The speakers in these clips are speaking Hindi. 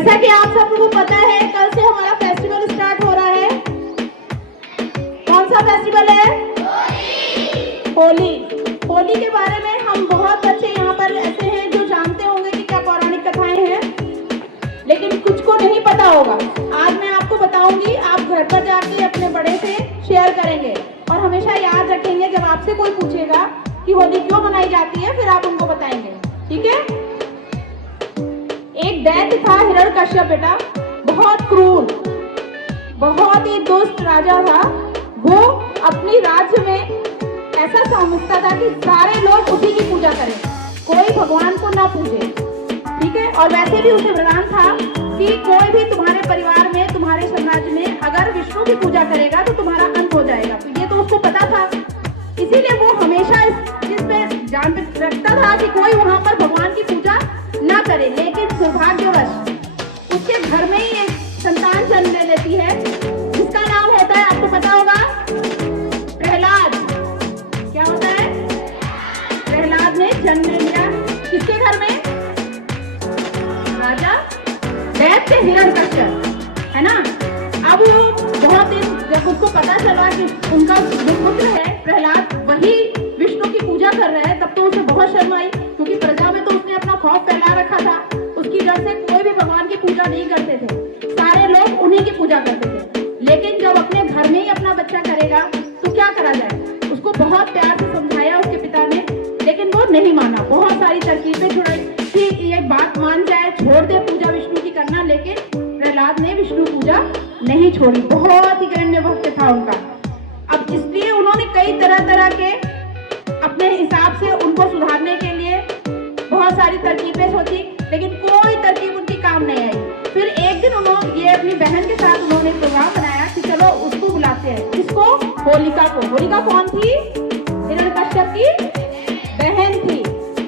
जैसा कि आप सबको पता है, कल से हमारा फेस्टिवल स्टार्ट हो रहा है। कौन सा फेस्टिवल है? होली। होली के बारे में हम बहुत बच्चे यहाँ पर ऐसे हैं जो जानते होंगे कि क्या पौराणिक कथाएं हैं, लेकिन कुछ को नहीं पता होगा। आज मैं आपको बताऊंगी, आप घर पर जाके अपने बड़े से शेयर करेंगे और हमेशा याद रखेंगे जब आपसे कोई पूछेगा कि होली क्यों मनाई जाती है, फिर आप उनको बताएंगे, ठीक है? एक दैत्य था हिरण्यकश्यप बेटा, बहुत क्रूर, बहुत ही दुष्ट राजा था। वो अपनी राज्य में ऐसा समझता था कि सारे लोग उसी की पूजा करें, कोई भगवान को ना पूजे, ठीक है? और वैसे भी उसे वरदान था कि कोई भी तुम्हारे परिवार में, तुम्हारे साम्राज्य में अगर विष्णु की पूजा करेगा तो तुम्हारा अंत हो जाएगा। तो ये तो उसको पता था, इसीलिए वो हमेशा इस पे ध्यान रखता था कि कोई वहां पर भगवान की पूजा ना करे। लेकिन दुर्भाग्यवश उसके घर में ही एक संतान जन्म ले लेती है जिसका नाम होता है, आपको पता होगा, प्रहलाद। क्या होता है? प्रहलाद ने जन्म ले लिया किसके घर में? राजा दैत्य हिरण्यकश्यप, है ना? अब बहुत दिन जब उसको पता चला कि उनका जो पुत्र है प्रहलाद वही विष्णु की पूजा कर रहा है, तब तो उसे बहुत शर्म आई, क्योंकि प्रजा में तो उसने अपना खौफ फैला रखा था। उसकी डर से कोई भी भगवान की पूजा नहीं करते थे, सारे लोग उन्हीं की पूजा करते थे। लेकिन जब अपने घर में ही अपना बच्चा करेगा तो क्या करा जाए? उसको बहुत प्यार से समझाया उसके पिता ने, लेकिन वो नहीं माना। बहुत सारी तरकीबें छुड़ाई कि ये बात मान जाए, छोड़ दे पूजा विष्णु की करना, लेकिन प्रहलाद ने विष्णु पूजा नहीं छोड़ी। बहुत ही गण्य भक्त था उनका। अब इसलिए उन्होंने कई तरह के अपने हिसाब से उनको सुधारने के लिए बहुत सारी तरकीबें सोची, लेकिन कोई तरकीब उनकी काम नहीं आई। फिर एक दिन उन्होंने ये अपनी बहन के साथ उन्होंने प्रोग्राम बनाया कि चलो उसको बुलाते हैं। किसको? होलिका को। होलिका कौन थी? हिरण्यकश्यप की बहन थी,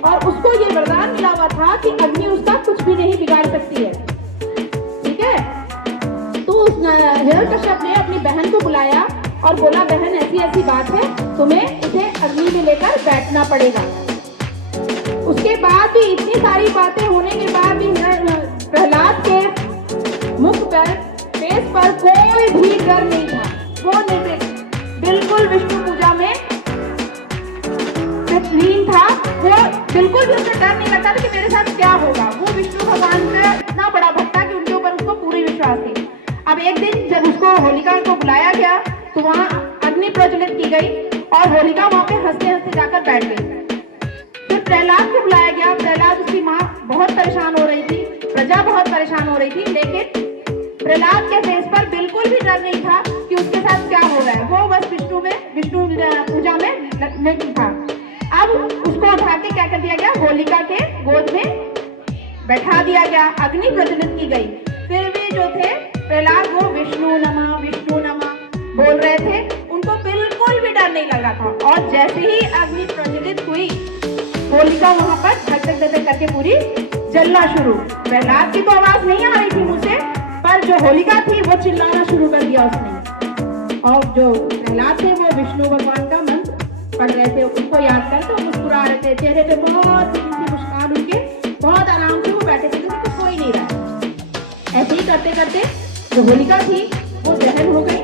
और उसको ये वरदान मिला हुआ था कि अग्नि उसका कुछ भी नहीं बिगाड़ सकती है, ठीक है? तो हिरण्यकश्यप ने अपनी बहन को बुलाया और बोला, बहन ऐसी ऐसी बात है, तुम्हें इसे अग्नि में लेकर बैठना पड़ेगा। उसके बाद भी इतनी सारी बातें होने के बाद भी प्रहलाद के मुख पर, फेस पर कोई भी डर नहीं था। वो बिल्कुल विष्णु पूजा में लीन था। वो बिल्कुल भी उसे डर नहीं लगता था कि मेरे साथ क्या होगा। वो विष्णु भगवान का इतना बड़ा भक्त था कि उनके ऊपर उसको पूरी विश्वास थी। अब एक दिन जब उसको होलिका को बुलाया गया तो वहां अग्नि प्रज्वलित की गई और होलिका वहां पे हंसते हंसते जाकर बैठ गई। फिर प्रहलाद को बुलाया गया। प्रहलाद, उसकी माँ बहुत परेशान हो रही थी, प्रजा बहुत परेशान हो रही थी, लेकिन प्रहलाद के फेस पर बिल्कुल भी डर नहीं था कि उसके साथ क्या हो रहा है। वो बस विष्णु पूजा में नहीं था। अब उसको उठा के क्या कर दिया गया? होलिका के गोद में बैठा दिया गया, अग्नि प्रज्वलित की गई। फिर भी जो थे प्रहलाद, वो विष्णु नमः बोल रहे थे, उनको बिल्कुल भी डर नहीं लगा था। और जैसे ही अग्नि प्रज्वलित हुई, होलिका वहां पर धक धक धक करके पूरी जलना शुरू। प्रहलाद की तो आवाज नहीं आ रही थी मुंह से, पर जो होलिका थी वो चिल्लाना शुरू कर दिया उसने। और जो प्रहलाद थे वो विष्णु भगवान का मंत्र पढ़ रहे थे, उनको याद करके मुस्कुरा रहे थे, चेहरे पे बहुत सी मुस्कान उनके, बहुत आराम से वो बैठे थे, जैसे कुछ हो ही नहीं रहा। ऐसे ही करते करते जो होलिका थी वो दहन हो गई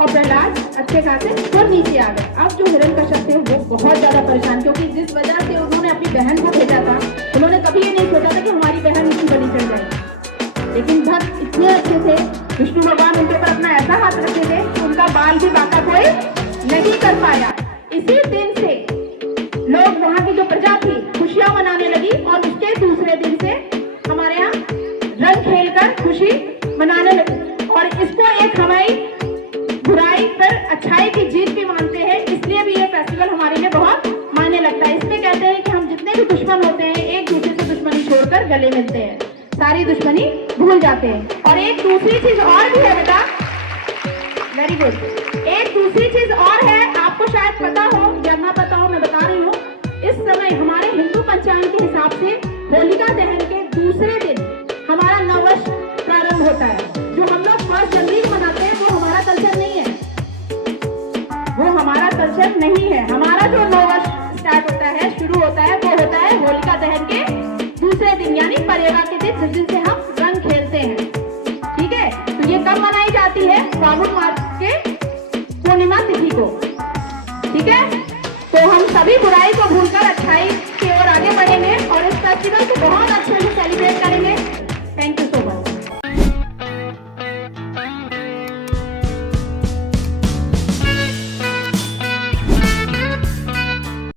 और प्रहलाद अच्छे खासे फिर नीचे आ गए। अब जो हिरण्यकश्यप थे वो बहुत ज्यादा परेशान, क्योंकि जिस वजह से उन्होंने अपनी बहन को भेजा था, उन्होंने कभी ये नहीं सोचा था कि हमारी बहन इतनी बड़ी चढ़ जाएगी। लेकिन भक्त इतने अच्छे थे, विष्णु भगवान उनके ऊपर अपना ऐसा हाथ रखते थे कि उनका बाल भी बांका कोई नहीं कर पाया। इसी दिन से लोग, वहां की जो प्रजा थी, खुशियां मनाने लगी और उसके दूसरे दिन से हमारे यहाँ रंग खेलकर खुशी मनाने लगी। और इसको एक हमारी बुराई पर अच्छाई की जीत भी मानते हैं, इसलिए भी ये फेस्टिवल हमारे लिए बहुत मायने लगता है। इसमें कहते हैं कि हम जितने भी दुश्मन होते हैं, एक दूसरे से दुश्मनी छोड़कर गले मिलते हैं, सारी दुश्मनी भूल जाते हैं। और एक दूसरी चीज और भी है बेटा, वेरी गुड, एक दूसरी चीज और है, आपको शायद पता हो या ना पता हो, मैं बता रही हूँ। इस समय हमारे हिंदू पंचांग के हिसाब से होलिका दहन के दूसरे दिन हमारा नववर्ष प्रारंभ होता है। जो हम लोग 1 जनवरी को मनाते हैं वो हमारा कल्चर नहीं है, वो हमारा कल्चर नहीं है। हमारा जो नववर्ष स्टार्ट होता है, शुरू होता है, वो होता है होलिका दहन के दूसरे दिन, यानी परेवा के दिन, जिस दिन से हम रंग खेलते हैं। फागुन मार्च